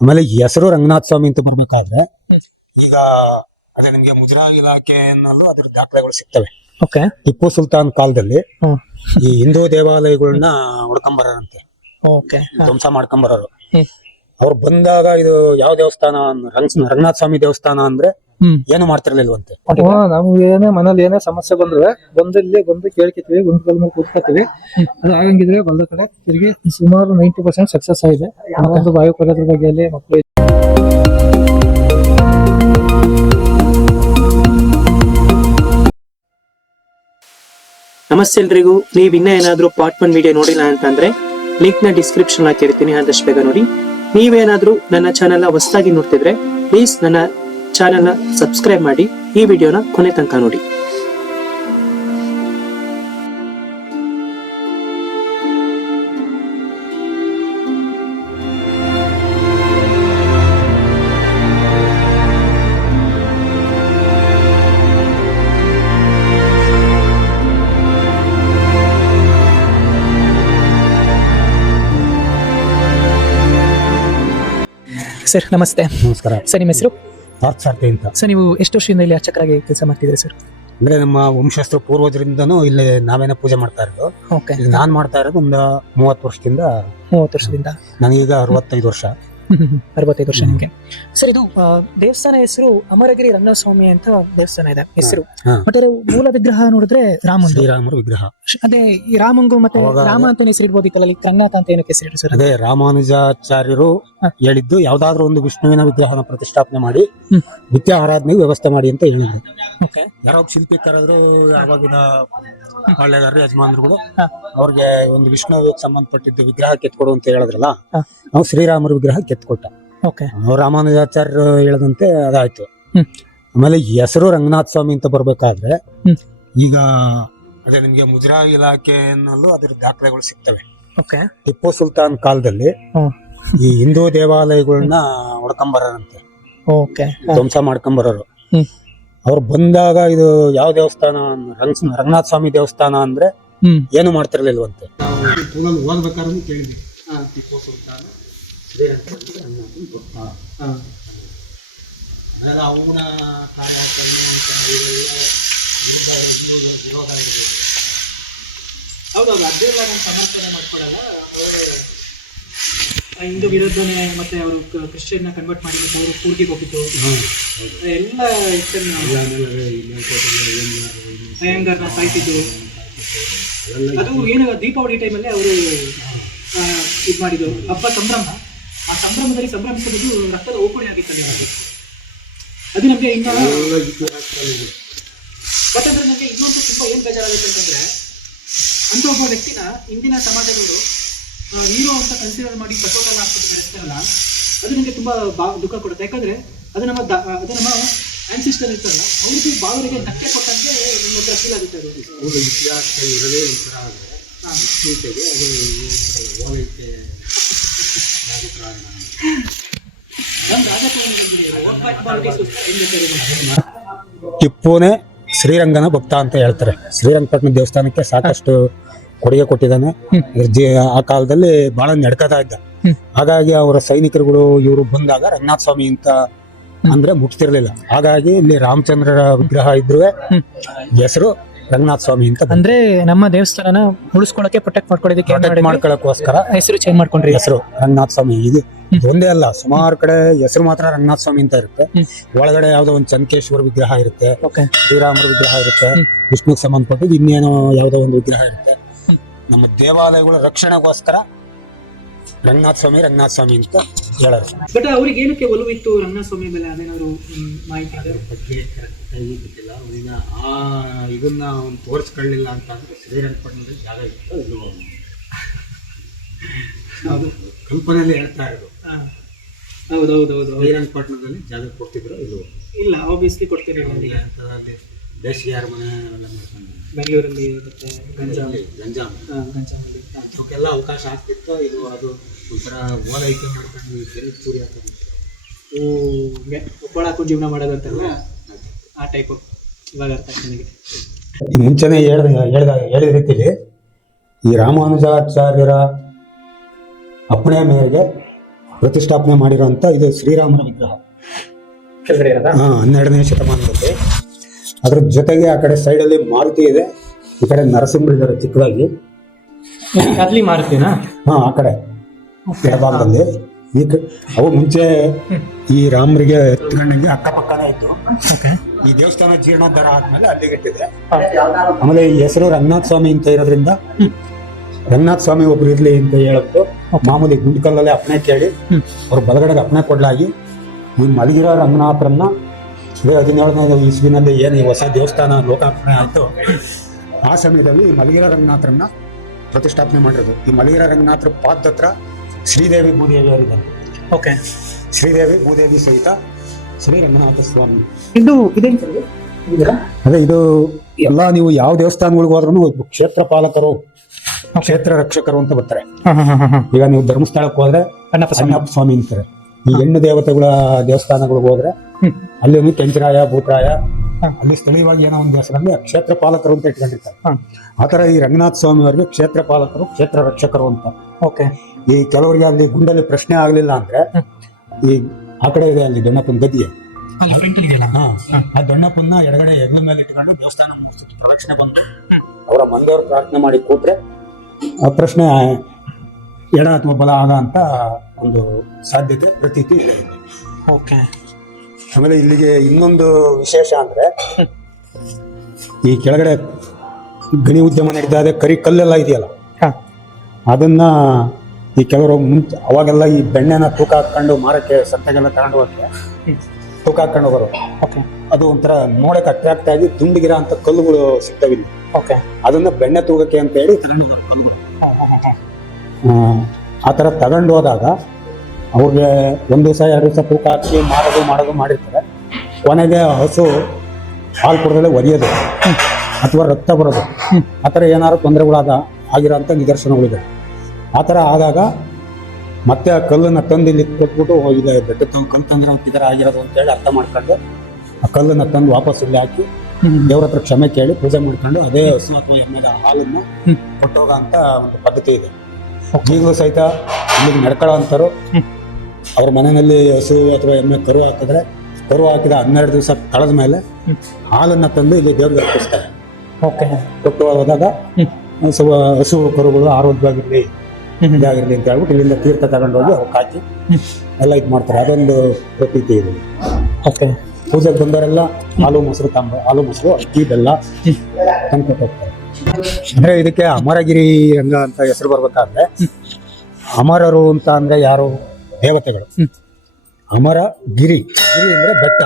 ಆಮೇಲೆ ಈ ಹೆಸರು ರಂಗನಾಥ ಸ್ವಾಮಿ ಅಂತ ಬರ್ಬೇಕಾದ್ರೆ ಈಗ ಅದೇ ನಿಮ್ಗೆ ಇಲಾಖೆ ಅನ್ನೋದು ಅದ್ರ ದಾಖಲೆಗಳು ಸಿಗ್ತವೆ. ಓಕೆ ಟಿಪ್ಪು ಸುಲ್ತಾನ್ ಕಾಲದಲ್ಲಿ ಈ ಹಿಂದೂ ದೇವಾಲಯಗಳನ್ನ ಹುಡ್ಕೊಂಬರಂತೆ ಓಕೆ ಧ್ವಂಸ ಮಾಡ್ಕೊಂಬರೋರು. ಅವ್ರು ಬಂದಾಗ ಇದು ಯಾವ ದೇವಸ್ಥಾನ ರಂಗನಾಥ ಸ್ವಾಮಿ ದೇವಸ್ಥಾನ ಅಂದ್ರೆ ಏನು ಮಾಡ್ತಿರ್ಲಿಲ್ವಂತೆ? ನಮ್ಗೆ ಏನೇ ಮನೇಲಿ ಏನೇ ಸಮಸ್ಯೆ ಬಂದ್ರೆ ಬಂದಲ್ಲಿ ಬಂದು ಕೇಳ್ಕಿತೀವಿ ಗುಂಪುಗಳ ಮೇಲೆ ಕೂತ್ಕೋತೀವಿ. ಅದು ಆಗಂಗಿದ್ರೆ ಬಂದ ಕಡೆ ತಿರುಗಿ ಸುಮಾರು ನೈಂಟಿ ಪರ್ಸೆಂಟ್ ಸಕ್ಸಸ್ ಆಗಿದೆ. ಒಂದು ಬಾಯು ಕೊಡೋದ್ರ ಬಗ್ಗೆ ಮಕ್ಕಳು ನಮಸ್ತೆ ಎಲ್ರಿಗೂ. ನೀವು ಇನ್ನೂ ಏನಾದರೂ ಪಾರ್ಟ್ ಒನ್ ವಿಡಿಯೋ ನೋಡಿಲ್ಲ ಅಂತಂದ್ರೆ ಲಿಂಕ್ನ ಡಿಸ್ಕ್ರಿಪ್ಷನ್ ಹಾಕಿರ್ತೀನಿ. ಆದಷ್ಟು ಬೇಗ ನೋಡಿ. ನೀವೇನಾದ್ರೂ ನನ್ನ ಚಾನೆಲ್ ಹೊಸದಾಗಿ ನೋಡ್ತಿದ್ರೆ ಪ್ಲೀಸ್ ನನ್ನ ಚಾನೆಲ್ನ ಸಬ್ಸ್ಕ್ರೈಬ್ ಮಾಡಿ ಈ ವಿಡಿಯೋನ ಕೊನೆ ತನಕ ನೋಡಿ. ಸರ್ ನಮಸ್ತೆ. ನಮಸ್ಕಾರ. ಸರ್ ನಿಮ್ಮ ಹೆಸರು? ಪಾರ್ಥ ಸಾರ್ಥಿ ಅಂತ. ಸರ್ ನೀವು ಎಷ್ಟು ವರ್ಷದಿಂದ ಇಲ್ಲಿ ಅರ್ಚಕರಾಗಿ ಕೆಲಸ ಮಾಡ್ತಿದ್ದೀರಿ ಸರ್ ಅಂದ್ರೆ ನಮ್ಮ ವಂಶಸ್ತ್ರ ಪೂರ್ವಜರಿಂದನೂ ಇಲ್ಲಿ ನಾವೇನ ಪೂಜೆ ಮಾಡ್ತಾ ಇರೋದು. ಓಕೆ ಇಲ್ಲಿ ನಾನ್ ಮಾಡ್ತಾ ಇರೋದು ಒಂದು ಮೂವತ್ತು ವರ್ಷದಿಂದ ಮೂವತ್ತು ವರ್ಷದಿಂದ. ನನಗೀಗ ಅರವತ್ತೈದು ವರ್ಷ. ಅರವತ್ತೈದು ವರ್ಷ ನಿಮಗೆ ಸರ್ ಇದು ದೇವಸ್ಥಾನ ಹೆಸರು ಅಮರಗಿರಿ ರಂಗಸ್ವಾಮಿ ಅಂತ ದೇವಸ್ಥಾನ ಇದೆ ಹೆಸರು. ಮತ್ತೆ ಮೂಲ ವಿಗ್ರಹ ನೋಡಿದ್ರೆ ರಾಮನ್ ಶ್ರೀರಾಮರ ವಿಗ್ರಹ. ಅದೇ ಈ ರಾಮಂಗು ಮತ್ತೆ ರಾಮ ಅಂತ ಹೆಸರು ಇಡ್ಬೋದಿತ್ತಲ್ಲ ಇಲ್ಲಿ ರಂಗನಾಥ ಅಂತ ಏನಕ್ಕೆ ಹೆಸರು ಸರ್? ಅದೇ ರಾಮಾನುಜಾಚಾರ್ಯರು ಹೇಳಿದ್ದು ಯಾವ್ದಾದ್ರು ಒಂದು ವಿಷ್ಣುವಿನ ವಿಗ್ರಹನ ಪ್ರತಿಷ್ಠಾಪನೆ ಮಾಡಿ. ನಿತ್ಯ ಆರಾಧನೆಗೆ ವ್ಯವಸ್ಥೆ ಮಾಡಿ ಅಂತ ಹೇಳಿದ್ರು ಯಾರೋ ಶಿಲ್ಪಿ ಕರೆದ್ರು ಯಾವಾಗಿನ ಹಳ್ಳೆಗಾರರು ಯಜಮಾನರುಗಳು ಅವ್ರಿಗೆ ಒಂದು ವಿಷ್ಣುವಿಗೆ ಸಂಬಂಧಪಟ್ಟಿದ್ದು ವಿಗ್ರಹ ಕೆತ್ಕೊಡು ಅಂತ ಹೇಳಿದ್ರಲ್ಲ. ನಾವು ಶ್ರೀರಾಮರ ವಿಗ್ರಹ ಕೆತ್ಕೊಟ್ಟ. ಓಕೆ. ರಾಮಾನುಜಾಚಾರ್ಯರು ಹೇಳದಂತೆ ಅದಾಯ್ತು. ಹ್ಮ್. ಆಮೇಲೆ ಹೆಸರು ರಂಗನಾಥ ಸ್ವಾಮಿ ಅಂತ ಬರ್ಬೇಕಾದ್ರೆ ಹ್ಮ್. ಈಗ ಅದೇ ನಿಮ್ಗೆ ಮುಜ್ರಾ ಇಲಾಖೆಯಲ್ಲೂ ಅದ್ರ ದಾಖಲೆಗಳು ಸಿಗ್ತವೆ. ಓಕೆ. ಟಿಪ್ಪು ಸುಲ್ತಾನ್ ಕಾಲದಲ್ಲಿ ಹ್ಮ್. ಈ ಹಿಂದೂ ದೇವಾಲಯಗಳನ್ನ ಹೊಡ್ಕೊಂಬರಂತೆ ಓಕೆ. ಧ್ವಂಸ ಮಾಡ್ಕೊಂಬರೋರು. ಹ್ಮ್. ಅವ್ರು ಬಂದಾಗ ಇದು ಯಾವ ದೇವಸ್ಥಾನ ರಂಗ ರಂಗನಾಥ ಸ್ವಾಮಿ ದೇವಸ್ಥಾನ ಅಂದ್ರೆ ಹ್ಮ್. ಏನು ಮಾಡ್ತಿರ್ಲಿಲ್ವಂತೆ. ನಾವು ಓದ್ಬೇಕಾದ್ರೂ ಕೇಳಿದ್ವಿ ಟಿಪ್ಪು ಸುಲ್ತಾನ. ಶ್ರೀರಂಗಪಟ್ಟಣ ರಂಗನಾಥನ ಭಕ್ತ ಅದೆಲ್ಲ ಅವನ ಕಾಲ ಅಂತ ವಿರೋಧ ಇರ್ಬೋದು. ಹೌದೌದು ಅದೆಲ್ಲ ನಾನು ಸಮರ್ಥನೆ ಮಾಡ್ಕೊಡಲ್ಲ ಹಿಂದೂ ವಿರೋಧನೆ ಮತ್ತೆ ಅವರು ಕ್ರಿಶ್ಚಿಯನ್ ಕನ್ವರ್ಟ್ ಮಾಡಿ ಮತ್ತೆ ಅವರು ಕೂರ್ಗಿಗೆ ಹೋಗಿದ್ದು. ಎಲ್ಲ ಏನು ಸಾಯ್ತಿದ್ದು ಅದು ಏನು ದೀಪಾವಳಿ ಟೈಮಲ್ಲಿ ಅವರು ಇದು ಮಾಡಿದ್ದು ಹಬ್ಬ ಸಂಭ್ರಮ ಆ ಸಂಭ್ರಮದಲ್ಲಿ ಸಂಭ್ರಮಿಸಬಹುದು ರಕ್ತದ ಓಕುಳಿ ಆಗಿತ್ತಲ್ಲಿ ಅದು ಅದು ನಮಗೆ ಇನ್ನ ಎಲ್ಲ ಇತಿಹಾಸದಲ್ಲಿ ಇದೆ. ಬಟ್ ಅಂದ್ರೆ ನನಗೆ ಇನ್ನೊಂದು ತುಂಬಾ ಏನ್ ಬೇಜಾರಾಗುತ್ತೆ ಅಂತಂದ್ರೆ ಅಂತ ಒಬ್ಬ ವ್ಯಕ್ತಿನ ಇಂದಿನ ಸಮಾಜದವರು ಹೀರೋ ಅಂತ ಕನ್ಸಿಡರ್ ಮಾಡಿ ಕಟೋಟಲ್ಲ ಹಾಕ್ಬಿಟ್ಟು ನಡೆಸ್ತಾರಲ್ಲ ಅದು ನನಗೆ ತುಂಬಾ ಬಾ ದುಃಖ ಕೊಡುತ್ತೆ. ಯಾಕಂದ್ರೆ ಅದು ನಮ್ಮ ಅದು ನಮ್ಮ ಆನ್ಸಿಸ್ಟರ್ ಇರ್ತಾರಲ್ಲ ಅವ್ರಿಗೆ ಬಾವರಿಗೆ ಧಕ್ಕೆ ಕೊಟ್ಟಂತೆ ನಮ್ಮ ಹತ್ರ ಫೀಲ್ ಆಗುತ್ತೆ ಅದು. ಇತಿಹಾಸ ಇರೋದೇ ಒಂಥರ ಆದ್ರೆ ಅದು ಓಲೈಕೆ ಟಿಪ್ಪುನೇ ಶ್ರೀರಂಗನ ಭಕ್ತ ಅಂತ ಹೇಳ್ತಾರೆ. ಶ್ರೀರಂಗಪಟ್ಟಣ ದೇವಸ್ಥಾನಕ್ಕೆ ಸಾಕಷ್ಟು ಕೊಡುಗೆ ಕೊಟ್ಟಿದ್ದಾನೆ. ಆ ಕಾಲದಲ್ಲಿ ಬಹಳ ನಡ್ಕತಾ ಇದ್ದ. ಹಾಗಾಗಿ ಅವರ ಸೈನಿಕರುಗಳು ಇವರು ಬಂದಾಗ ರಂಗನಾಥ ಸ್ವಾಮಿ ಅಂತ ಅಂದ್ರೆ ಮುಟ್ತಿರ್ಲಿಲ್ಲ. ಹಾಗಾಗಿ ಇಲ್ಲಿ ರಾಮಚಂದ್ರರ ವಿಗ್ರಹ ಇದ್ರೂ ಹೆಸರು ರಂಗನಾಥ ಸ್ವಾಮಿ ಅಂತ ಅಂದ್ರೆ ನಮ್ಮ ದೇವಸ್ಥಾನನ ಉಳಿಸ್ಕೊಳಕ್ಕೆ ಪ್ರೊಟೆಕ್ಟ್ ಮಾಡ್ಕೊಳ್ಳೋದಕ್ಕೆ? ಮಾಡ್ಕೊಳ್ಳೋಕ್ಕೋಸ್ಕರ ಹೆಸರು ಚೇಂಜ್ ಮಾಡ್ಕೊಂಡ್ರಿ ಹೆಸರು ರಂಗನಾಥ ಸ್ವಾಮಿ. ಇದು ಒಂದೇ ಅಲ್ಲ ಸುಮಾರು ಕಡೆ ಹೆಸರು ಮಾತ್ರ ರಂಗನಾಥ ಸ್ವಾಮಿ ಅಂತ ಇರುತ್ತೆ. ಒಳಗಡೆ ಯಾವ್ದೋ ಒಂದು ಚಂದಕೇಶ್ವರ ವಿಗ್ರಹ ಇರುತ್ತೆ ಓಕೆ ಶ್ರೀರಾಮರ ವಿಗ್ರಹ ಇರುತ್ತೆ. ವಿಷ್ಣುಗೆ ಸಂಬಂಧಪಟ್ಟಿದ್ದು ಇನ್ನೇನೋ ಯಾವ್ದೋ ಒಂದು ವಿಗ್ರಹ ಇರುತ್ತೆ. ನಮ್ಮ ದೇವಾಲಯಗಳ ರಕ್ಷಣೆಗೋಸ್ಕರ ರಂಗನಾಥ ಸ್ವಾಮಿ ರಂಗನಾಥ ಸ್ವಾಮಿ ಅಂತ ಹೇಳೋರು. ಬಟ್ ಅವ್ರಿಗೆ ಏನಕ್ಕೆ ಒಲವಿತ್ತು ರಂಗನಾಥ ಸ್ವಾಮಿ ಮೇಲೆ ಅದೇನಾದ್ರು ಮಾಹಿತಿ ಅದರ ಬಗ್ಗೆ ಗೊತ್ತಿಲ್ಲ. ಈಗ ಆ ಇದನ್ನ ಅವ್ನು ತೋರಿಸ್ಕೊಳ್ಳಿಲ್ಲ ಅಂತ ಅಂದ್ರೆ ಶ್ರೀರಂಗಪಟ್ಟಣದಲ್ಲಿ ಜಾಗ ಇತ್ತು ಇಲ್ವೋ ಅದು ಕಲ್ಪನೆಯಲ್ಲಿ ಹೇಳ್ತಾ ಇರೋದು. ಹೌದೌದೌದು. ಶ್ರೀರಂಗಪಟ್ಟಣದಲ್ಲಿ ಜಾಗ ಕೊಡ್ತಿದ್ರು ಇದು ಇಲ್ಲ ಆಬ್ವಿಯಸ್ಲಿ ಕೊಡ್ತಿರಲಿಲ್ಲ ಅಲ್ಲಿ ಅಂತದಲ್ಲಿ ಬೇಸಿಗೆ ಯಾರ ಮನೆ ಅವೆಲ್ಲ ಮಾಡ್ಕೊಂಡು ಬೆಂಗಳೂರಲ್ಲಿ ಮತ್ತೆ ಗಂಜಾಮ್. ಗಂಜಾಮ್. ಗಂಜಾಮಲ್ಲಿ. ಅವಕ್ಕೆಲ್ಲ ಅವಕಾಶ ಆಗ್ತಿತ್ತು ಇದು ಅದು ಒಂಥರ ಓಲೈಕೆ ಮಾಡ್ಕೊಂಡು ಬೆಲೆ ಚೂರಿ ಹಾಕೊಂಡು ಓ ಹಂಗೆ ಹಾಕೊಂಡು ಜೀವನ ಮಾಡೋದಂತಲ್ಲ? ಆ ಟೈಪ್ ಇವಾಗ ಅರ್ಥ ಆಯ್ತು ನನಗೆ ಮುಂಚೆನೆ ಹೇಳ್ದ ಹೇಳ್ದ ಹೇಳಿದ ರೀತಿಲಿ ಈ ರಾಮಾನುಜಾಚಾರ್ಯರ ಅಪ್ಪಣೆ ಮೇರೆಗೆ ಪ್ರತಿಷ್ಠಾಪನೆ ಮಾಡಿರೋಂಥ ಇದು ಶ್ರೀರಾಮನ ವಿಗ್ರಹ. ಹಾ ಹನ್ನೆರಡನೇ ಶತಮಾನದಲ್ಲಿ. ಅದ್ರ ಜೊತೆಗೆ ಆ ಕಡೆ ಸೈಡಲ್ಲಿ ಮಾರುತಿ ಇದೆ. ಈ ಕಡೆ ನರಸಿಂಹ ಇದ್ದಾರೆ ಚಿಕ್ಕದಾಗಿ. ಅಲ್ಲಿ ಮಾರುತಿನಾ? ಹಾ ಆ ಕಡೆ. ಎಡಭಾಗದಲ್ಲಿ. ಈ ಕ- ಅವು ಮುಂಚೆ ಈ ರಾಮರಿಗೆ ಎತ್ಕೊಂಡಂಗೆ ಅಕ್ಕಪಕ್ಕನೇ ಇತ್ತು ಈ ದೇವಸ್ಥಾನ ಜೀರ್ಣೋದ್ಧಾರ ಆದ್ಮೇಲೆ ಅಲ್ಲಿಗೆ ಇಟ್ಟಿದೆ ಆಮೇಲೆ ಈ ಹೆಸರು ರಂಗನಾಥ ಸ್ವಾಮಿ ಅಂತ ಇರೋದ್ರಿಂದ ರಂಗನಾಥ ಸ್ವಾಮಿ ಒಬ್ರು ಇರ್ಲಿ ಅಂತ ಹೇಳ್ಬಿಟ್ಟು ಮಾಮೂಲಿ ಗುಂಡ್ಕಲ್ಲಲ್ಲೇ ಅಪ್ಪಣೆ ಕೇಳಿ. ಅವ್ರು ಬಲಗಡೆಗೆ ಅಪ್ಪಣೆ ಕೊಡ್ಲಾಗಿ ಈ ಮಲಗಿರೋ ರಂಗನಾಥರನ್ನ ಹದಿನೇಳನೇ ಇಸ್ವಿನಲ್ಲಿ ಏನು ಈ ಹೊಸ ದೇವಸ್ಥಾನ ಲೋಕಾರ್ಪಣೆ ಆಯಿತು ಆ ಸಮಯದಲ್ಲಿ ಮಲಗಿರ ರಂಗನಾಥರನ್ನ ಪ್ರತಿಷ್ಠಾಪನೆ ಮಾಡಿರೋದು. ಈ ಮಲಗಿರ ರಂಗನಾಥರ ಪಾದ ಹತ್ರ ಶ್ರೀದೇವಿ ಭೂದೇವಿ ಅವರಿದ್ದಾರೆ. ಓಕೆ ಶ್ರೀದೇವಿ ಭೂದೇವಿ ಸಹಿತ ಶ್ರೀ ರಂಗನಾಥ ಸ್ವಾಮಿ. ಇದು ಅದೇ ಇದು ಎಲ್ಲ ನೀವು ಯಾವ ದೇವಸ್ಥಾನಗಳಿಗೆ ಹೋದ್ರೂ ಕ್ಷೇತ್ರ ಪಾಲಕರು ಕ್ಷೇತ್ರ ರಕ್ಷಕರು ಅಂತ ಬರ್ತಾರೆ. ಈಗ ನೀವು ಧರ್ಮಸ್ಥಳಕ್ಕೆ ಹೋದ್ರೆ ಅಣ್ಣಪ್ಪ ಸ್ವಾಮಿ ಅಂತಾರೆ. ಈ ಹೆಣ್ಣು ದೇವತೆಗಳ ದೇವಸ್ಥಾನಗಳಿಗೆ ಹೋದ್ರೆ ಅಲ್ಲಿ ಕೆಂಚರಾಯ ಭೂತರಾಯ ಅಲ್ಲಿ ಸ್ಥಳೀಯವಾಗಿ ಏನೋ ಒಂದು ಹೆಸರಲ್ಲಿ ಕ್ಷೇತ್ರ ಪಾಲಕರು ಅಂತ ಇಟ್ಕೊಂಡಿರ್ತಾರೆ. ಆತರ ಈ ರಂಗನಾಥ ಸ್ವಾಮಿ ಅವರಿಗೆ ಕ್ಷೇತ್ರ ಪಾಲಕರು ಕ್ಷೇತ್ರ ರಕ್ಷಕರು ಅಂತ. ಓಕೆ. ಈ ಕೆಲವರಿಗೆ ಅಲ್ಲಿ ಗುಂಡಲ್ಲಿ ಪ್ರಶ್ನೆ ಆಗ್ಲಿಲ್ಲ ಅಂದ್ರೆ ಈ ಆ ಕಡೆ ಇದೆ ಅಲ್ಲಿ ದೊಣ್ಣಪ್ಪನ ಗದ್ದಿಗೆ ಹಾ. ಆ ದೊಣ್ಣಪ್ಪನ್ನ ಎಡಗಡೆ ಹೆಗ್ಲ ಮೇಲೆ ಇಟ್ಕೊಂಡು ದೇವಸ್ಥಾನ ಪ್ರದಕ್ಷಿಣೆ ಬಂದು ಅವರ ಮನೆಯವರು ಪ್ರಾರ್ಥನೆ ಮಾಡಿ ಕೂತ್ರೆ ಆ ಪ್ರಶ್ನೆ ಎಡ ಅಥವಾ ಬಲ ಆಗ ಅಂತ ಒಂದು ಸಾಧ್ಯತೆ ಪ್ರತೀತಿ ಇದೆ. ಓಕೆ. ಆಮೇಲೆ ಇಲ್ಲಿಗೆ ಇನ್ನೊಂದು ವಿಶೇಷ ಅಂದ್ರೆ ಈ ಕೆಳಗಡೆ ಗಣಿ ಉದ್ಯಮ ನಡೀತಾ ಇದೆ ಕರಿ ಕಲ್ಲೆಲ್ಲ ಇದೆಯಲ್ಲ? ಹಾ. ಅದನ್ನ ಈ ಕೆಲವರು ಮುಂಚೆ ಅವಾಗೆಲ್ಲ ಈ ಬೆಣ್ಣೆನ ತೂಕ ಹಾಕೊಂಡು ಮಾರಕ್ಕೆ ಸಂತೆಗೆಲ್ಲ ತಗೊಂಡು ಹೋಗಕ್ಕೆ ತೂಕ ಹಾಕೊಂಡು ಹೋಗೋರು. ಓಕೆ. ಅದು ಒಂಥರ ನೋಡಕ್ಕೆ ಅಟ್ರಾಕ್ಟ್ ಆಗಿ ದುಂಡಿಗಿರ ಅಂತ ಕಲ್ಲುಗಳು ಸಿಗ್ತವಿಲ್ಲ. ಓಕೆ. ಅದನ್ನ ಬೆಣ್ಣೆ ತೂಗಕ್ಕೆ ಅಂತ ಹೇಳಿ ತಗೊಂಡು ಕಲ್ಲುಗಳು. ಆ, ಥರ ತಗೊಂಡು ಹೋದಾಗ ಅವ್ರಿಗೆ ಒಂದು ದಿವಸ ಎರಡು ದಿವಸ ತೂಕ ಹಾಕಿ ಮಾಡೋದು ಮಾಡೋದು ಮಾಡಿರ್ತಾರೆ. ಕೊನೆಗೆ ಹಸು ಹಾಲು ಕೊಡದಲ್ಲೇ ಒರಿಯೋದು ಅಥವಾ ರಕ್ತ ಬರೋದು. ಆ ಥರ ಏನಾದ್ರು ತೊಂದರೆಗಳಾದ ಆಗಿರೋಂಥ ನಿದರ್ಶನಗಳಿದೆ. ಆ ಥರ ಆದಾಗ ಮತ್ತೆ ಆ ಕಲ್ಲನ್ನು ತಂದು ಇಲ್ಲಿ ಕೊಟ್ಬಿಟ್ಟು ಇದೆ ಬೆಟ್ಟ ತಂದು ಕಲ್ಲು ತಂದ್ರೆ ಈ ಥರ ಆಗಿರೋದು ಅಂತೇಳಿ ಅರ್ಥ ಮಾಡ್ಕೊಂಡು ಆ ಕಲ್ಲನ್ನು ತಂದು ವಾಪಸ್ ಇಲ್ಲಿ ಹಾಕಿ ದೇವ್ರ ಹತ್ರ ಕ್ಷಮೆ ಕೇಳಿ ಪೂಜೆ ಮಾಡ್ಕೊಂಡು ಅದೇ ಹಸು ಅಥವಾ ಎಮ್ಮೆದ ಹಾಲನ್ನು ಕೊಟ್ಟೋಗ ಅಂತ ಒಂದು ಪದ್ಧತಿ ಇದೆ. ಈಗಲೂ ಸಹಿತ ಇಲ್ಲಿಗೆ ನಡ್ಕೊಳ್ಳೋ ಅಂತಾರು ಅವ್ರ ಮನೆಯಲ್ಲಿ ಹಸು ಅಥವಾ ಎಮ್ಮೆ ಕರು ಹಾಕಿದ್ರೆ ಕರು ಹಾಕಿದ ಹನ್ನೆರಡು ದಿವಸ ಕಳೆದ ಮೇಲೆ ಹಾಲನ್ನು ತಂದು ಇಲ್ಲಿ ದೇವ್ರಿಗೆ ಅರ್ಪಿಸ್ತಾರೆ ಓಕೆ ಕೊಟ್ಟು ಹೋದಾಗ. ಹಸು ಕರುಗಳು ಆರೋಗ್ಯವಾಗಿರಲಿ ಇದಾಗಿರಲಿ ಅಂತ ಹೇಳ್ಬಿಟ್ಟು ಇಲ್ಲಿಂದ ತೀರ್ಥ ತಗೊಂಡು ಹೋಗಿ ಅವ್ರು ಹಾಕಿ. ಎಲ್ಲ ಇದು ಮಾಡ್ತಾರೆ ಅದೊಂದು ಪ್ರತೀತಿ ಇದೆ ಓಕೆ ಪೂಜೆಗೆ ಬಂದವರೆಲ್ಲ ಹಾಲು ಮೊಸರು ತಾಂಬ ಹಾಲು ಮೊಸರು ಅಕ್ಕಿ ಬೆಲ್ಲ ತಂದ್ಕೊಟ್ಟು ಹೋಗ್ತಾರೆ ಅಂದ್ರೆ ಇದಕ್ಕೆ ಅಮರಗಿರಿ ರಂಗ ಅಂತ ಹೆಸರು ಬರ್ಬೇಕಾದ್ರೆ ಅಮರರು ಅಂತ ಅಂದ್ರೆ ಯಾರು? ದೇವತೆಗಳು. ಅಮರ ಗಿರಿ ಗಿರಿ ಅಂದ್ರೆ ಬೆಟ್ಟ.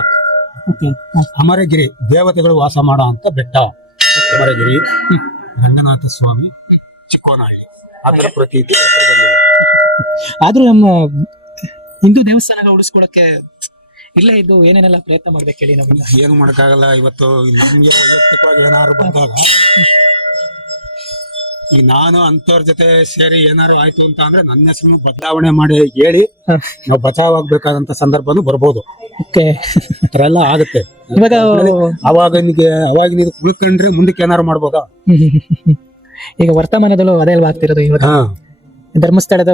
ಅಮರಗಿರಿ ದೇವತೆಗಳು ವಾಸ ಮಾಡೋ ಅಂತ ಬೆಟ್ಟ. ಅಮರಗಿರಿ ರಂಗನಾಥ ಸ್ವಾಮಿ ಚಿಕ್ಕೋನಹಳ್ಳಿ. ಅದರ ಪ್ರತೀತಿ. ಆದ್ರೂ ನಮ್ಮ ಹಿಂದೂ ದೇವಸ್ಥಾನಗಳ ಉಳಿಸ್ಕೊಳಕ್ಕೆ ಇಲ್ಲೇ ಇದ್ದು ಏನೇನೆಲ್ಲ ಪ್ರಯತ್ನ ಮಾಡ್ಬೇಕು ಹೇಳಿ ನಮ್ಗೆ ಏನು ಮಾಡೋಕ್ಕಾಗಲ್ಲ. ಇವತ್ತು ನಮ್ಗೆ ವೈಯಕ್ತಿಕವಾಗಿ ಏನಾದ್ರು ಬಂದಾಗ ಈ ನಾನು ಅಂತವ್ರ ಜೊತೆ ಸೇರಿ ಏನಾರು ಆಯ್ತು ಅಂತ ಅಂದ್ರೆ ನನ್ನ ಹೆಸರು ಬದಲಾವಣೆ ಮಾಡಿ ಹೇಳಿ ನಾವು ಬಚಾವ್ ಆಗ್ಬೇಕಾದಂತ ಸಂದರ್ಭನೂ ಬರ್ಬೋದು. ಎಲ್ಲ ಆಗುತ್ತೆ. ಇವಾಗ ಅವಾಗ ನಿಮಗೆ ಅವಾಗ ನೀವು ಉಳ್ಕೊಂಡ್ರೆ ಮುಂದಕ್ಕೆ ಏನಾರು ಮಾಡ್ಬೋದಾ? ಈಗ ವರ್ತಮಾನದಲ್ಲೂ ಅದೇ ಅಲ್ವಾ ಆಗ್ತಿರೋದು ಇವಾಗ? ಧರ್ಮಸ್ಥಳದ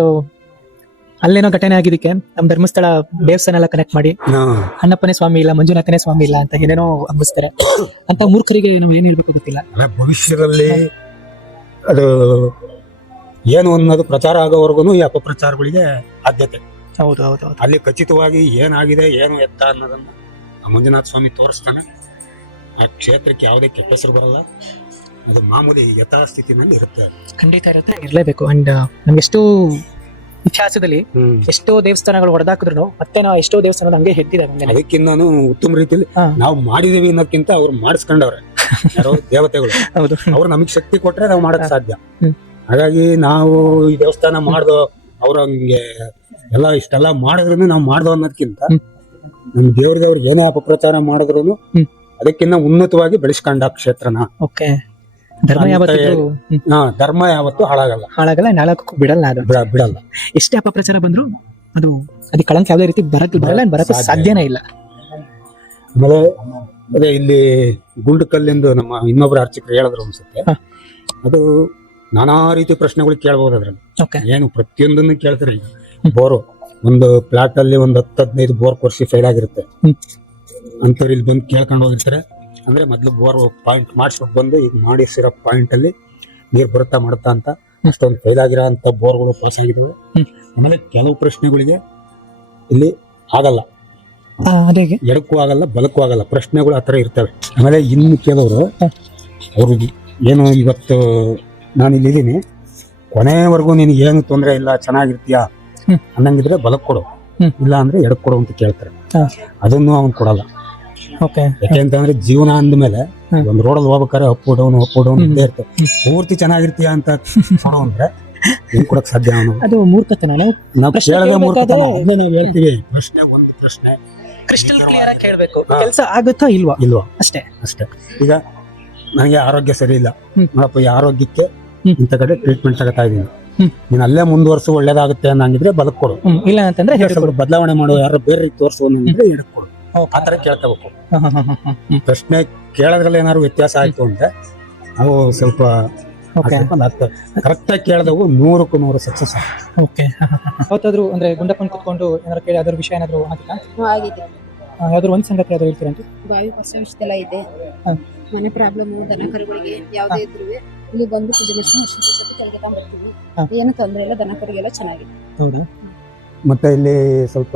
ಅಲ್ಲೇನೋ ಘಟನೆ ಆಗಿದ್ದಕ್ಕೆ ನಮ್ಮ ಧರ್ಮಸ್ಥಳ ದೇವಸ್ಥಾನ ಎಲ್ಲ ಕನೆಕ್ಟ್ ಮಾಡಿ. ಅಣ್ಣಪ್ಪನೇ ಸ್ವಾಮಿ ಇಲ್ಲ ಮಂಜುನಾಥನೇ ಸ್ವಾಮಿ ಇಲ್ಲ ಅಂತ ಏನೇನೋ ಅಂಬಿಸ್ತಾರೆ ಅಂತ ಮೂರ್ಖರಿಗೆ ನಾವು ಏನ್ ಹೇಳ್ಬೇಕು ಗೊತ್ತಿಲ್ಲ. ಭವಿಷ್ಯದಲ್ಲಿ ಅದು ಏನು ಅನ್ನೋದು ಪ್ರಚಾರ ಆಗೋವರೆಗೂ ಈ ಅಪಪ್ರಚಾರಗಳಿಗೆ ಆದ್ಯತೆ. ಹೌದು ಹೌದು ಹೌದು. ಅಲ್ಲಿ ಖಚಿತವಾಗಿ ಏನಾಗಿದೆ ಏನು ಎತ್ತ ಅನ್ನೋದನ್ನ ಆ ಮಂಜುನಾಥ ಸ್ವಾಮಿ ತೋರಿಸ್ತಾನೆ. ಆ ಕ್ಷೇತ್ರಕ್ಕೆ ಯಾವುದೇ ಕೆಟ್ಟ ಹೆಸರು ಬರಲ್ಲ. ಅದು ಮಾಮೂಲಿ ಯಥಾಸ್ಥಿತಿನಲ್ಲಿ ಇರುತ್ತೆ. ಖಂಡಿತ ಇರುತ್ತೆ ಇರಲೇಬೇಕು. ಅಂಡ್ ನಮ್ಗೆ ಎಷ್ಟೋ ಇತಿಹಾಸದಲ್ಲಿ ಎಷ್ಟೋ ದೇವಸ್ಥಾನಗಳು ಹೊಡೆದಾಕಿದ್ರು ಮತ್ತೆ ನಾವು ಎಷ್ಟೋ ದೇವಸ್ಥಾನಗಳು ಹಂಗೆ ಹೆದ್ದಿದೆ ಹಂಗೆ ಅದಕ್ಕಿಂತ ಉತ್ತಮ ರೀತಿಯಲ್ಲಿ ಹಾ. ನಾವು ಮಾಡಿದೀವಿ ಅನ್ನೋದಕ್ಕಿಂತ ಅವ್ರು ಮಾಡಿಸ್ಕೊಂಡವ್ರೆ. ಯಾರೋ ದೇವತೆಗಳು. ಹೌದು. ಅವ್ರು ನಮಗೆ ಶಕ್ತಿ ಕೊಟ್ರೆ ನಾವು ಮಾಡಕ್ ಸಾಧ್ಯ. ಹಾಗಾಗಿ ನಾವು ಈ ದೇವಸ್ಥಾನ ಮಾಡ್ದು ಅವ್ರ ಹಂಗೆ ಎಲ್ಲ ಇಷ್ಟೆಲ್ಲ ಮಾಡಿದ್ರು ನಾವು ಮಾಡ್ದೋ ಅನ್ನೋದಕ್ಕಿಂತ. ನಮ್ ದೇವ್ರಿಗೆ ಏನೇ ಅಪಪ್ರಚಾರ ಮಾಡಿದ್ರು. ಅದಕ್ಕಿಂತ ಉನ್ನತವಾಗಿ ಬೆಳೆಸ್ಕೊಂಡ ಕ್ಷೇತ್ರನ. ಓಕೆ. ಧರ್ಮ ಯಾವತ್ತು ಯಾವತ್ತಿದ್ರು ಹಾ, ಧರ್ಮ ಯಾವತ್ತು ಹಾಳಾಗಲ್ಲ. ಹಾಳಾಗಲ್ಲ ನಾಳಕ್ಕೂ ಬಿಡಲ್ಲ ಅದು. ಬಿಡ- ಬಿಡಲ್ಲ. ಎಷ್ಟೇ ಅಪಪ್ರಚಾರ ಬಂದ್ರು ಅದು ಅದಕ್ಕೆ ಕಳಂಕ ಯಾವುದೇ ರೀತಿ ಬರಕ್ ಬರಲ್ಲ ಬರಕ್ಕೆ ಸಾಧ್ಯನೇ ಇಲ್ಲ. ಆಮೇಲೆ ಅದೇ ಇಲ್ಲಿ ಗುಂಡು ಕಲ್ಲಿಂದು ನಮ್ಮ ಇನ್ನೊಬ್ರು ಅರ್ಚಕರು ಹೇಳಿದ್ರು ಅನ್ಸುತ್ತೆ. ಅದು ನಾನಾ ರೀತಿ ಪ್ರಶ್ನೆಗಳು ಕೇಳ್ಬೋದು ಅದ್ರಲ್ಲಿ. ಓಕೆ. ಏನು ಪ್ರತಿಯೊಂದನ್ನು ಕೇಳ್ತಾರೆ ಈಗ. ಬೋರು ಒಂದು ಪ್ಲಾಟ್ ಅಲ್ಲಿ ಒಂದು ಹತ್ತು ಹದಿನೈದು ಬೋರ್ ಕೊರ್ಸಿ ಫೈಲ್ ಆಗಿರುತ್ತೆ. ಅಂತವ್ರು ಇಲ್ಲಿ ಬಂದು ಕೇಳ್ಕೊಂಡು ಹೋಗಿರ್ತಾರೆ. ಅಂದ್ರೆ ಮೊದ್ಲು ಬೋರ್ ಪಾಯಿಂಟ್ ಮಾಡಿಸ್ಬಿಟ್ಟು ಬಂದು ಈಗ ಮಾಡಿಸಿರೋ ಪಾಯಿಂಟ್ ಅಲ್ಲಿ ನೀರು ಬರುತ್ತಾ ಮಾಡುತ್ತಾ ಅಂತ ಅಷ್ಟೊಂದು ಫೈಲ್ ಆಗಿರೋ ಅಂತ ಬೋರ್ಗಳು ಪಾಸ್ ಆಗಿದ್ದಾವೆ. ಆಮೇಲೆ ಕೆಲವು ಪ್ರಶ್ನೆಗಳಿಗೆ ಇಲ್ಲಿ ಆಗಲ್ಲ. ಅದೇಗೆ ಎಡಕ್ಕೂ ಆಗಲ್ಲ ಬಲಕ್ಕೂ ಆಗಲ್ಲ. ಪ್ರಶ್ನೆಗಳು ಆ ಥರ ಇರ್ತವೆ. ಆಮೇಲೆ ಇನ್ನು ಕೆಲವರು ಅವರು ಏನು ಇವತ್ತು ನಾನು ಇಲ್ಲಿದ್ದೀನಿ ಕೊನೆವರೆಗೂ ನಿನಗೆ ಏನು ತೊಂದರೆ ಇಲ್ಲ ಚೆನ್ನಾಗಿರ್ತೀಯಾ. ಅನ್ನಂಗಿದ್ರೆ ಬಲಕ್ಕೆ ಕೊಡು. ಇಲ್ಲ ಅಂದ್ರೆ ಎಡಕ್ಕೆ ಕೊಡು ಅಂತ ಕೇಳ್ತಾರೆ. ಅದನ್ನು ಅವ್ನು ಕೊಡಲ್ಲ. ಯಾಕೆಂತಂದ್ರೆ ಜೀವನ ಅಂದಮೇಲೆ. ಒಂದು ರೋಡಲ್ಲಿ ಹೋಗ್ಬೇಕಾದ್ರೆ ಅಪ್ಪು ಡೌನ್ ಅಪ್ ಡೌನ್ ಇದೇ ಇದ್ದೇ ಇರ್ತದೆ. ಪೂರ್ತಿ ಚೆನ್ನಾಗಿರ್ತೀಯ ಅಂತ ಕೊಡೋ ಅಂದ್ರೆ ಏನ್ ಕೊಡಕ್ ಸಾಧ್ಯ ಅವನು? ಅದು ಮೂರ್ಖತನ. ನಾವು ಕೇಳದೆ ಮೂರ್ಖತನ. ನಾವು ಹೇಳ್ತೀವಿ. ಪ್ರಶ್ನೆ ಒಂದು ಪ್ರಶ್ನೆ. ಕ್ರಿಸ್ಟಲ್ ಕ್ಲಿಯರ್ ಆಗಿ ಕೇಳಬೇಕು ಕೆಲಸ ಆಗುತ್ತಾ ಇಲ್ವಾ? ಇಲ್ವಾ. ಅಷ್ಟೇ. ಅಷ್ಟೇ. ಈಗ ನನಗೆ ಆರೋಗ್ಯ ಸರಿ ಇಲ್ಲ. ನೋಡಪ್ಪ ಈ ಆರೋಗ್ಯಕ್ಕೆ. ಇಂಥ ಕಡೆ ಟ್ರೀಟ್ಮೆಂಟ್ ತಗೋತಾ ಇದ್ದೀನಿ. ನೀನ್ ಅಲ್ಲೇ ಮುಂದುವರ್ಸು ಒಳ್ಳೇದಾಗುತ್ತೆ ಅನ್ನಂಗಿದ್ರೆ ಬಲಕ್ ಕೊಡು. ಇಲ್ಲ ಅಂತಂದ್ರೆ ಹೇಳ್ಕೊಡು. ಸ್ವಲ್ಪ ಬದಲಾವಣೆ ಮಾಡು ಯಾರು ಬೇರೆ ರೀತಿ ತೋರಿಸು ಅನ್ನಂಗಿದ್ರೆ ಎಡಕ್ ಕೊಡು. ಆ ತರ ಕೇಳ್ಕೋಬೇಕು. ಪ್ರಶ್ನೆ ಕೇಳೋದ್ರಲ್ಲಿ ಏನಾದ್ರು ವ್ಯತ್ಯಾಸ ಆಯ್ತು ಅಂದ್ರೆ ಅವು ಸ್ವಲ್ಪ. ಕರೆಕ್ಟ್ ಆಗಿ ಕೇಳಿದವು ನೂರಕ್ಕೂ ನೂರು ಸಕ್ಸಸ್ ಓಕೆ ಯಾವತ್ತಾದ್ರೂ ಅಂದ್ರೆ ಗುಂಡಪ್ಪನ ಕುತ್ಕೊಂಡು ಏನಾದ್ರು ಕೇಳಿ ಅದ್ರ ವಿಷಯ ಏನಾದ್ರು ಆಗಿಲ್ಲ ಆಗಿದೆ. ಯಾವ್ದಾದ್ರು ಒಂದ್ ಸಂಗತಿ ಯಾವ್ದು ಹೇಳ್ತೀರಂತ ಬಾವಿ ಹೊಸ ವಿಷಯದೆಲ್ಲ ಇದೆ. ಹ. ಮನೆ ಪ್ರಾಬ್ಲಮ್ ದನ ಕರುಗಳಿಗೆ ಯಾವ್ದೇ ಇದ್ರು ಇಲ್ಲಿ ಬಂದು ಪೂಜೆ ಸತಿ ಕೆಳಗೆ ಬರ್ತೀವಿ ಹ. ಏನು ತೊಂದರೆ ಇಲ್ಲ ದನ ಕರುಗೆಲ್ಲ ಚೆನ್ನಾಗಿದೆ. ಹೌದಾ? ಮತ್ತೆ ಇಲ್ಲಿ ಸ್ವಲ್ಪ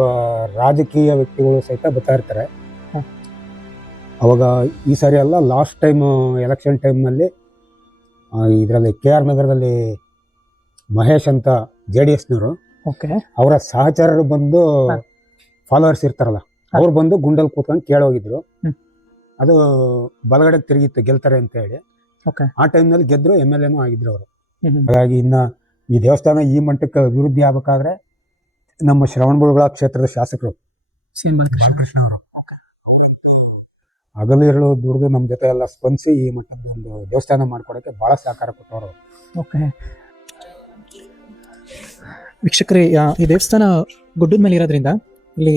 ರಾಜಕೀಯ ವ್ಯಕ್ತಿಗಳು ಸಹಿತ ಬರ್ತಾ ಇರ್ತಾರೆ. ಹ. ಅವಾಗ ಈ ಸಾರಿ ಅಲ್ಲ ಲಾಸ್ಟ್ ಟೈಮ್ ಎಲೆಕ್ಷನ್ ಟೈಮ್ನಲ್ಲಿ ಇದರಲ್ಲಿ ಕೆ ಆರ್ ನಗರದಲ್ಲಿ ಮಹೇಶ್ ಅಂತ ಜೆ ಡಿ ಎಸ್ನವರು. ಓಕೆ. ಅವರ ಸಹಚರರು ಬಂದು ಫಾಲೋವರ್ಸ್ ಇರ್ತಾರಲ್ಲ ಅವ್ರು ಬಂದು ಗುಂಡಲ್ ಕೂತ್ಕೊಂಡು ಕೇಳೋಗಿದ್ರು. ಅದು ಬಲಗಡೆ ತಿರುಗಿತ್ತು ಗೆಲ್ತಾರೆ ಅಂತ ಹೇಳಿ. ಓಕೆ. ಆ ಟೈಮ್ನಲ್ಲಿ ಗೆದ್ರು ಎಂ ಎಲ್ ಎನೂ ಆಗಿದ್ರು ಅವರು. ಹಾಗಾಗಿ ಇನ್ನ ಈ ದೇವಸ್ಥಾನ ಈ ಮಟ್ಟಕ್ಕೆ ಅಭಿವೃದ್ಧಿ ಆಗ್ಬೇಕಾದ್ರೆ ನಮ್ಮ ಶ್ರವಣಬೆಳಗೊಳ ಕ್ಷೇತ್ರದ ಶಾಸಕರು ಶ್ರೀಮಂತ ಕೃಷ್ಣ ಅವರು. ಹಗಲಿರುಳು ದುಡಿದು ನಮ್ಮ ಜೊತೆ ಎಲ್ಲ ಸ್ಪಂದಿಸಿ ಈ ಮಟ್ಟದ ಒಂದು ದೇವಸ್ಥಾನ ಮಾಡ್ಕೊಡೋಕ್ಕೆ ಭಾಳ ಸಹಕಾರ ಕೊಟ್ಟವರು ಓಕೆ. ವೀಕ್ಷಕರೇ ಈ ದೇವಸ್ಥಾನ ಗುಡ್ಡದ ಮೇಲೆ ಇರೋದ್ರಿಂದ ಇಲ್ಲಿ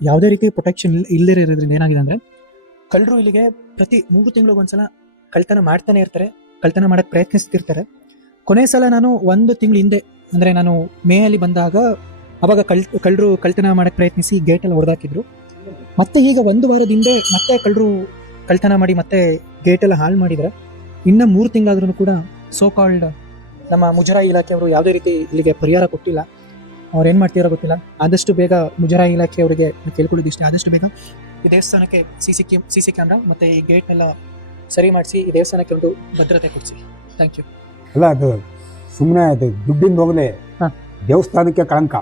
ಯಾವುದೇ ರೀತಿ ಪ್ರೊಟೆಕ್ಷನ್ ಇಲ್ಲದೇ ಇರೋದ್ರಿಂದ ಏನಾಗಿದೆ ಅಂದ್ರೆ ಕಳ್ಳರು ಇಲ್ಲಿಗೆ ಪ್ರತಿ ಮೂರು ತಿಂಗಳಿಗೊಂದ್ಸಲ ಕಳ್ತನ ಮಾಡ್ತಾನೆ ಇರ್ತಾರೆ ಕಳ್ತನ ಮಾಡೋಕ್ಕೆ ಪ್ರಯತ್ನಿಸ್ತಿರ್ತಾರೆ. ಕೊನೆ ಸಲ ನಾನು ಒಂದು ತಿಂಗಳ ಹಿಂದೆ, ಅಂದ್ರೆ ನಾನು ಮೇ ಅಲ್ಲಿ ಬಂದಾಗ ಅವಾಗ ಕಳ್, ಕಳ್ಳರು ಕಳ್ತನ ಮಾಡಕ್ ಪ್ರಯತ್ನಿಸಿ ಗೇಟಲ್ಲಿ ಹೊಡೆದಾಕಿದ್ರು. ಮತ್ತೆ ಈಗ ಒಂದು ವಾರದ ಹಿಂದೆ ಮತ್ತೆ ಕಳ್ಳರು ಕಳ್ತನ ಮಾಡಿ ಮತ್ತೆ ಗೇಟ್ ಎಲ್ಲ ಹಾಳು ಮಾಡಿದರೆ. ಇನ್ನ ಮೂರು ತಿಂಗಳಾದ್ರೂ ಕೂಡ ಸೋ ಕಾಲ್ಡ್ ನಮ್ಮ ಮುಜರಾಯಿ ಇಲಾಖೆಯವರು ಯಾವುದೇ ರೀತಿ ಇಲ್ಲಿಗೆ ಪರಿಹಾರ ಕೊಟ್ಟಿಲ್ಲ. ಅವ್ರು ಏನು ಮಾಡ್ತೀರೋ ಗೊತ್ತಿಲ್ಲ. ಆದಷ್ಟು ಬೇಗ ಮುಜರಾಯಿ ಇಲಾಖೆಯವರಿಗೆ ಕೇಳ್ಕೊಳ್ಳೋದು ಇಷ್ಟ ಆದಷ್ಟು ಬೇಗ ಈ ದೇವಸ್ಥಾನಕ್ಕೆ C C K C C camera ಮತ್ತು ಈ ಗೇಟ್ನೆಲ್ಲ ಸರಿ ಮಾಡಿಸಿ ಈ ದೇವಸ್ಥಾನಕ್ಕೆ ಒಂದು ಭದ್ರತೆ ಕೊಡಿಸಿ. ಥ್ಯಾಂಕ್ ಯು ಅಲ್ಲ ಅದು ಸುಮ್ಮನೆ ಅದು ದುಡ್ಡಿಂದ ಹೋಗಲೇ ಹ. ದೇವಸ್ಥಾನಕ್ಕೆ ಕಳಂಕ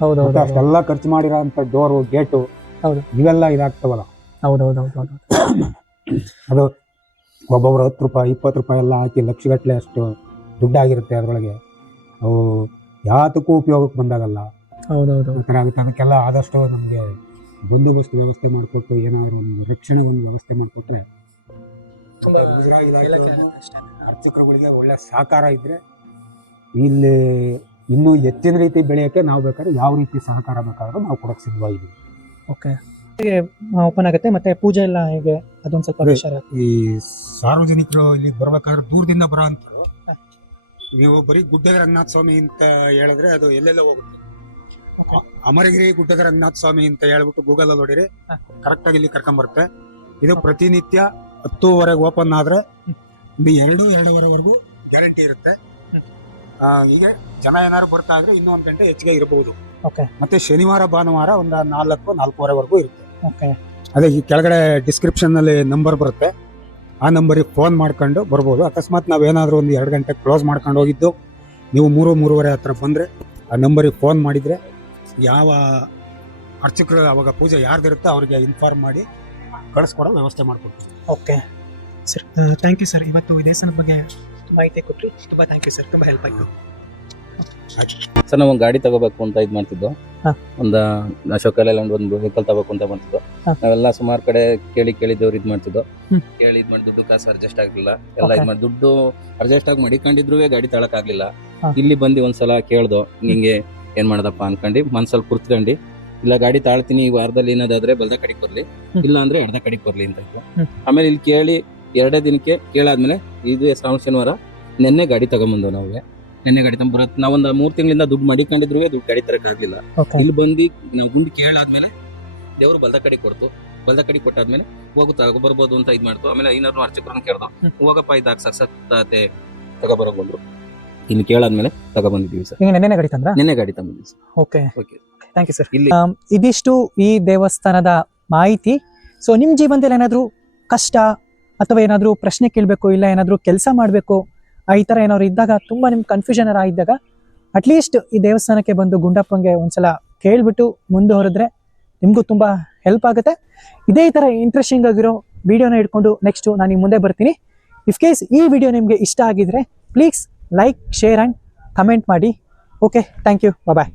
ಹೌದು ಅಷ್ಟೆಲ್ಲ ಖರ್ಚು ಮಾಡಿರೋ ಅಂಥ ಡೋರು ಗೇಟು ಹೌದು. ಇವೆಲ್ಲ ಇದಾಗ್ತವಲ್ಲ. ಹೌದು ಹೌದು ಹೌದು ಹೌದು ಅದು ಒಬ್ಬೊಬ್ರು ಹತ್ತು ರೂಪಾಯಿ ಇಪ್ಪತ್ತು ರೂಪಾಯಿ ಎಲ್ಲ ಹಾಕಿ ಲಕ್ಷಗಟ್ಟಲೆ ಅಷ್ಟು ದುಡ್ಡಾಗಿರುತ್ತೆ ಅದರೊಳಗೆ. ಅವು ಯಾತಕ್ಕೂ ಉಪಯೋಗಕ್ಕೆ ಬಂದಾಗಲ್ಲ. ಹೌದು ಹೌದು ಆ ಥರ ಆಗುತ್ತೆ ಅದಕ್ಕೆಲ್ಲ ಆದಷ್ಟು ನಮಗೆ ಬಂದೋಬಸ್ತ್ ವ್ಯವಸ್ಥೆ ಮಾಡಿಕೊಟ್ಟು ಏನಾದರೂ ಒಂದು ರಕ್ಷಣೆಗೆ ಒಂದು ವ್ಯವಸ್ಥೆ ಮಾಡಿಕೊಟ್ರೆ ಅರ್ಚಕರುಗಳಿಗೆ ಒಳ್ಳೆ ಸಹಕಾರ ಇದ್ದರೆ ಇಲ್ಲಿ ಇನ್ನೂ ಹೆಚ್ಚಿನ ರೀತಿ ಬೆಳೆಯೋಕ್ಕೆ ನಾವು ಬೇಕಾದ್ರೆ ಯಾವ ರೀತಿ ಸಹಕಾರ ಬೇಕಾದರೂ ನಾವು ಕೊಡೋಕ್ಕೆ ಸಿದ್ಧವಾಗಿದ್ದೀವಿ ಓಕೆ. ಹೇಗೆ ಓಪನ್ ಆಗುತ್ತೆ ಮತ್ತೆ ಪೂಜೆ ಎಲ್ಲ ಹೇಗೆ? ಅದೊಂದು ಸ್ವಲ್ಪ. ವಿಚಾರ ಈ ಸಾರ್ವಜನಿಕರು ಇಲ್ಲಿ ಬರ್ಬೇಕಾದ್ರೆ ದೂರದಿಂದ ಬರೋ ಅಂತರು ನೀವು ಬರೀ ಗುಡ್ಡದ ರಂಗನಾಥ ಸ್ವಾಮಿ ಅಂತ ಹೇಳಿದ್ರೆ ಅದು ಎಲ್ಲೆಲ್ಲ ಹೋಗುತ್ತೆ. ಅಮರಗಿರಿ ಗುಡ್ಡದ ರಂಗನಾಥ ಸ್ವಾಮಿ ಅಂತ ಹೇಳ್ಬಿಟ್ಟು ಗೂಗಲ್ ಅಲ್ಲಿ ನೋಡಿರಿ. ಕರೆಕ್ಟ್ ಆಗಿ ಇಲ್ಲಿ ಕರ್ಕೊಂಡ್ ಬರುತ್ತೆ ಇದು ಪ್ರತಿನಿತ್ಯ ಹತ್ತೂವರೆಗೆ ಓಪನ್ ಆದ್ರೆ ಎರಡು ಎರಡೂವರೆವರೆಗೂ ಗ್ಯಾರಂಟಿ ಇರುತ್ತೆ. ಹೀಗೆ ಜನ ಏನಾದ್ರು ಬರ್ತಾ ಇದ್ರೆ ಇನ್ನೂ ಒಂದ್ ಗಂಟೆ ಹೆಚ್ಚಿಗೆ ಇರಬಹುದು. ಓಕೆ ಮತ್ತೆ ಶನಿವಾರ ಭಾನುವಾರ ಒಂದು ನಾಲ್ಕು ನಾಲ್ಕೂವರೆವರೆಗೂ ಇರುತ್ತೆ. ಓಕೆ ಅದೇ ಈ ಕೆಳಗಡೆ ಡಿಸ್ಕ್ರಿಪ್ಷನ್ ಅಲ್ಲಿ ನಂಬರ್ ಬರುತ್ತೆ. ಆ ನಂಬರಿಗೆ ಫೋನ್ ಮಾಡ್ಕೊಂಡು ಬರ್ಬೋದು. ಅಕಸ್ಮಾತ್ ನಾವೇನಾದರೂ ಒಂದು ಎರಡು ಗಂಟೆ ಕ್ಲೋಸ್ ಮಾಡ್ಕೊಂಡು ಹೋಗಿದ್ದು ನೀವು ಮೂರು ಮೂರುವರೆ ಹತ್ರ ಬಂದ್ರೆ ಆ ನಂಬರಿಗೆ ಫೋನ್ ಮಾಡಿದ್ರೆ ಯಾವ ಅರ್ಚಕರು ಅವಾಗ ಪೂಜೆ ಯಾರ್ದಿರುತ್ತೋ ಅವ್ರಿಗೆ ಇನ್ಫಾರ್ಮ್ ಮಾಡಿ ಕಳಿಸ್ಕೊಡೋ ವ್ಯವಸ್ಥೆ ಮಾಡ್ಕೊಡ್ತೀವಿ. Okay sir thank you sir ಇವತ್ತು ಈ ದೇವಸ್ಥಾನದ ಬಗ್ಗೆ ಮಾಹಿತಿ ಕೊಟ್ಟರಿ ತುಂಬ ಥ್ಯಾಂಕ್ ಯು ಸರ್ ತುಂಬ ಹೆಲ್ಪ್ ಆಯಿತು. ಸರ್ ನಾವು ಒಂದು ಗಾಡಿ ತಗೋಬೇಕು ಅಂತ ಇದು ಮಾಡ್ತಿದ್ದು ಹಾ. ಒಂದು ಅಶೋಕ್ ಲೇಲ್ಯಾಂಡ್ ಒಂದು ವೆಹಿಕಲ್ ತಗೋಬೇಕು ಅಂತ ಮಾಡ್ತಿದ್ದು ಹಾ. ನಾವೆಲ್ಲ ಸುಮಾರು ಕಡೆ ಕೇಳಿ ಕೇಳಿದ್ದವ್ರು ಇದು ಮಾಡ್ತಿದ್ದು ಹ್ಮ್. ಕೇಳಿ ಇದು ಮಾಡಿ ದುಡ್ಡು ಕಾಸು ಅಡ್ಜಸ್ಟ್ ಆಗ್ಲಿಲ್ಲ ಎಲ್ಲ Okay. ಇದು ಮಾಡಿ ದುಡ್ಡು ಅಡ್ಜಸ್ಟ್ ಆಗಿ ಮಡಿಕೊಂಡಿದ್ರು ಗಾಡಿ ತಳಕ್ ಆಗ್ಲಿಲ್ಲ ಹಾ. ಇಲ್ಲಿ ಬಂದು ಒಂದ್ಸಲ ಕೇಳ್ದು ನಿಂಗೆ ಏನ್ ಮಾಡದಪ್ಪ ಅನ್ಕೊಂಡು ಮನ್ಸಲ್ಲಿ ಕುರ್ತ್ಕೊಂಡು ಇಲ್ಲ ಗಾಡಿ ತಾಳ್ತೀನಿ ಈ ವಾರದಲ್ಲಿ ಏನಾದಾದ್ರೆ ಬಲ್ದ ಕಡೆಗೆ ಬರ್ಲಿ ಹ್ಮ್. ಇಲ್ಲ ಅಂದ್ರೆ ಎಡದ ಕಡೆಗೆ ಬರ್ಲಿ ಅಂತ ಹ್ಮ್. ಆಮೇಲೆ ಇಲ್ಲಿ ಕೇಳಿ ಎರಡೇ ದಿನಕ್ಕೆ ಕೇಳಾದ್ಮೇಲೆ ಇದು ಶ್ರಾವಣ ಶನಿವಾರ ನಿನ್ನೆ ಗಾಡಿ ತಗೊಂಬಂದು ನಾವು ನೆನ್ನೆ ಗಾಡಿ ತಗೊಂಡ್ ಬರತ್ ನಾವೊಂದು ಮೂರ್ ತಿಂಗಳಿಂದ ದುಡ್ಡು ಮಡಿಕೊಂಡಿದ್ರು ದುಡ್ಡು ಗಾಡಿ ತರಕ್ ಆಗ್ಲಿಲ್ಲ. ಇಲ್ಲಿ ಬಂದು ನಾವು ಗುಂಡು ಕೇಳಾದ್ಮೇಲೆ ದೇವರು ಬಲ್ದ ಕಡೆ ಕೊಡ್ತು. ಬಲ್ದ ಕಡೆ ಕೊಟ್ಟಾದ್ಮೇಲೆ ಹೋಗು ತಗೋ ಬರ್ಬೋದು ಅಂತ ಇದ್ ಮಾಡ್ತು. ಆಮೇಲೆ ಐನೂರು ಅರ್ಚಕರನ್ನ ಕೇಳ್ದು. ಹೋಗಪ್ಪ ಇದಾಗ ಸಕ್ಸತ್ತೆ ತಗೊಬರಕ್ ಬಂದ್ರು. ಇನ್ನು ಕೇಳಾದ್ಮೇಲೆ ಬಂದಿದ್ದೀವಿ ಸರ್. ಈಗ ನೆನ್ನೆ ಗಾಡಿ ತಂದ್ರ? ನೆನ್ನೆ ಗಾಡಿ ತಗೊಂಡಿದ್ವಿ sir. Okay okay thank you sir ಇಲ್ಲಿ ಇದಿಷ್ಟು ಈ ದೇವಸ್ಥಾನದ ಮಾಹಿತಿ. ಸೊ ನಿಮ್ಮ ಜೀವನದಲ್ಲಿ ಏನಾದರೂ ಕಷ್ಟ ಅಥವಾ ಏನಾದರೂ ಪ್ರಶ್ನೆ ಕೇಳಬೇಕು ಇಲ್ಲ ಏನಾದರೂ ಕೆಲಸ ಮಾಡಬೇಕು ಈ ಥರ ಏನಾದ್ರು ಇದ್ದಾಗ ತುಂಬ ನಿಮ್ಗೆ ಕನ್ಫ್ಯೂಷನ್ ಏನಾರ ಇದ್ದಾಗ ಅಟ್ಲೀಸ್ಟ್ ಈ ದೇವಸ್ಥಾನಕ್ಕೆ ಬಂದು ಗುಂಡಪ್ಪಂಗೆ ಒಂದ್ಸಲ ಕೇಳ್ಬಿಟ್ಟು ಮುಂದೆ ಹೊರದ್ರೆ ನಿಮಗೂ ತುಂಬ ಹೆಲ್ಪ್ ಆಗುತ್ತೆ. ಇದೇ ಥರ ಇಂಟ್ರೆಸ್ಟಿಂಗ್ ಆಗಿರೋ ವಿಡಿಯೋನ ಇಟ್ಕೊಂಡು ನೆಕ್ಸ್ಟ್ ನಾನು ಮುಂದೆ ಬರ್ತೀನಿ. ಇಫ್ ಕೇಸ್ ಈ ವಿಡಿಯೋ ನಿಮಗೆ ಇಷ್ಟ ಆಗಿದ್ರೆ please like share and comment ಮಾಡಿ. Okay thank you bye